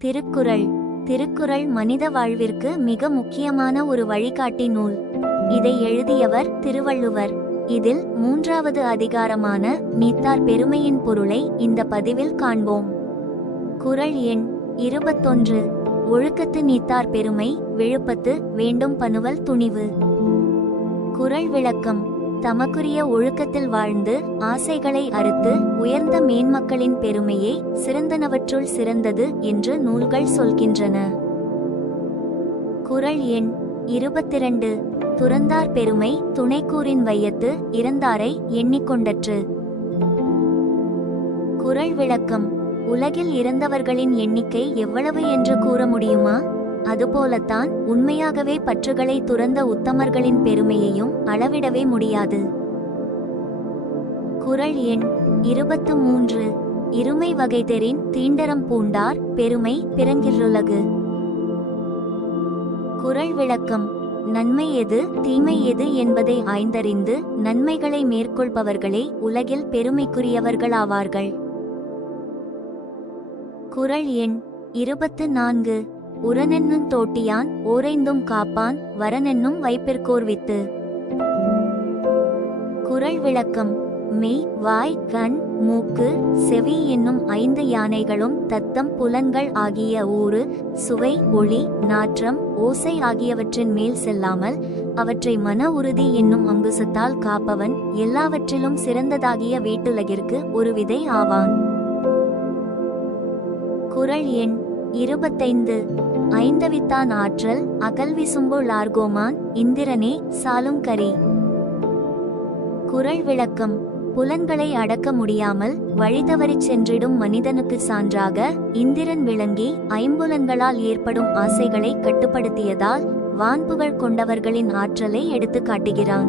திருக்குறள். திருக்குறள் மனித வாழ்விற்கு மிக முக்கியமான ஒரு வழிகாட்டி நூல். இதை எழுதியவர் திருவள்ளுவர். இதில் 3வது அதிகாரமான நீத்தார் பெருமையின் பொருளை இந்த பதிவில் காண்போம். குறள் எண் 21. ஒழுக்கத்து நீத்தார் பெருமை, விழுப்பத்து வேண்டும் பனுவல் துணிவு. குறள் விளக்கம். தமக்குரிய ஒழுக்கத்தில் வாழ்ந்து ஆசைகளை அறுத்து உயர்ந்த மேன்மக்களின் பெருமையே சிறந்தனவற்றுள் சிறந்தது என்று நூல்கள் சொல்கின்றன. குறள் எண் 22. துறந்தார் பெருமை துணைக்கூறின் வையத்து இறந்தாரை எண்ணிக்கொண்டற்று. குறள் விளக்கம். உலகில் இறந்தவர்களின் எண்ணிக்கை எவ்வளவு என்று கூற முடியுமா? அதுபோலத்தான் உண்மையாகவே பற்றுகளை துறந்த உத்தமர்களின் பெருமையையும் அளவிடவே முடியாது. குறள் எண் 23. இருமை வகைதெறின் தீண்டரம் பூண்டார் பெருமை பிறங்கில்லுலகு. குறள் விளக்கம். நன்மை எது தீமை எது என்பதை ஆய்ந்தறிந்து நன்மைகளை மேற்கொள்பவர்களே உலகில் பெருமைக்குரியவர்களாவார்கள். குறள் எண் 24. உரனென்னும் தோட்டியான் ஓரைந்தும் காப்பான் வரனென்னும் வைப்பிற்கோர்வித்து. குறள் விளக்கம். மெய், வாய், கண், மூக்கு, செவி என்னும் 5 யானைகளும் தத்தம் புலன்கள் ஆகிய ஊறு, சுவை, ஒளி, நாற்றம், ஓசை ஆகியவற்றின் மேல் செல்லாமல் அவற்றை மன உறுதி என்னும் அங்குசத்தால் காப்பவன் எல்லாவற்றிலும் சிறந்ததாகிய வீட்டுலகிற்கு ஒரு விதை ஆவான். குறள் எண் 25. ஐந்தவித்தான் ஆற்றல் அகல்விசும்பு லார்கோமான் இந்திரனே சாலுங்கரி. குறள் விளக்கம். புலன்களை அடக்க முடியாமல் வழிதவறிச் சென்றிடும் மனிதனுக்கு சான்றாக இந்திரன் விளங்கி ஐம்புலன்களால் ஏற்படும் ஆசைகளை கட்டுப்படுத்தியதால் வான்புகழ் கொண்டவர்களின் ஆற்றலை எடுத்து காட்டுகிறான்.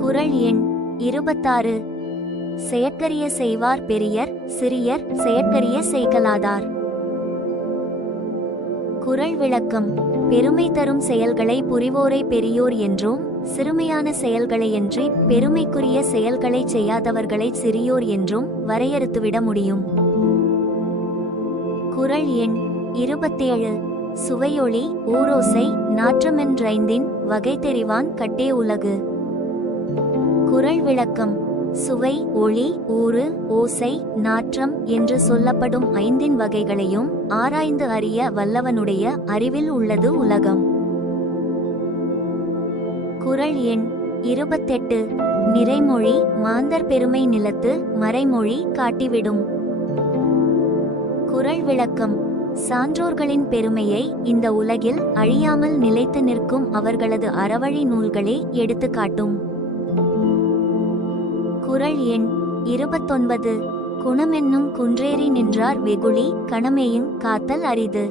குறள் எண் 26. செயற்கரிய செய்வார் பெரியர் சிறியர் செயற்கரிய செய்கலாதார். குறள் விளக்கம். பெருமை தரும் செயல்களை புரிவோரை பெரியோர் என்றும் சிறுமையான செயல்களையன்றி பெருமைக்குரிய செயல்களை செய்யாதவர்களை சிறியோர் என்றும் வரையறுத்துவிட முடியும். குறள் எண் 27. சுவையொளி ஊரோசை நாற்றமென்றைந்தின் வகை தெரிவான் கட்டே உலகு. குறள் விளக்கம். சுவை, ஒளி, ஊறு, ஓசை, நாற்றம் என்று சொல்லப்படும் 5 வகைகளையும் ஆராய்ந்து அறிய வல்லவனுடைய அறிவில் உள்ளது உலகம். குறள் எண் 28. நிறைமொழி மாந்தர் பெருமை நிலத்து மறைமொழி காட்டிவிடும். குறள் விளக்கம். சான்றோர்களின் பெருமையை இந்த உலகில் அழியாமல் நிலைத்து நிற்கும் அவர்களது அறவழி நூல்களே எடுத்துக்காட்டும். குறள் எண் 29. குணமென்னும் குன்றேறி நின்றார் வெகுளி கணமேயும் காத்தல் அரிது.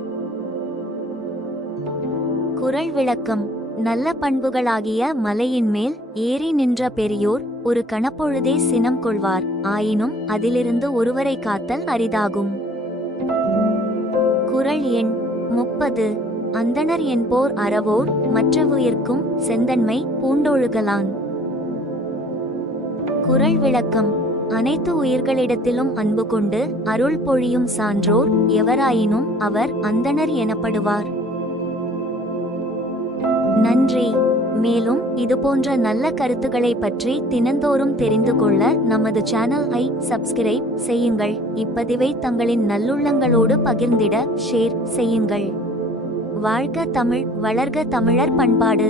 குறள் விளக்கம். நல்ல பண்புகளாகிய மலையின் மேல் ஏறி நின்ற பெரியோர் ஒரு கணப்பொழுதே சினம் கொள்வார், ஆயினும் அதிலிருந்து ஒருவரை காத்தல் அரிதாகும். குறள் எண் 30. அந்தணர் என்போர் அறவோர் மற்றவுயிர்க்கும் செந்தன்மை பூண்டொழுகலான். குறள் விளக்கம். அனைத்து உயிர்களிடத்திலும் அன்பு கொண்டு அருள் பொழியும் சான்றோர் எவராயினும் அவர் அந்தணர் எனப்படுவார். நன்றி. மேலும் இதுபோன்ற நல்ல கருத்துக்களை பற்றி தினந்தோறும் தெரிந்து கொள்ள நமது சேனலை சப்ஸ்கிரைப் செய்யுங்கள். இப்பதிவை தங்களின் நல்லுள்ளங்களோடு பகிர்ந்திட ஷேர் செய்யுங்கள். வாழ்க தமிழ், வளர்க தமிழர் பண்பாடு.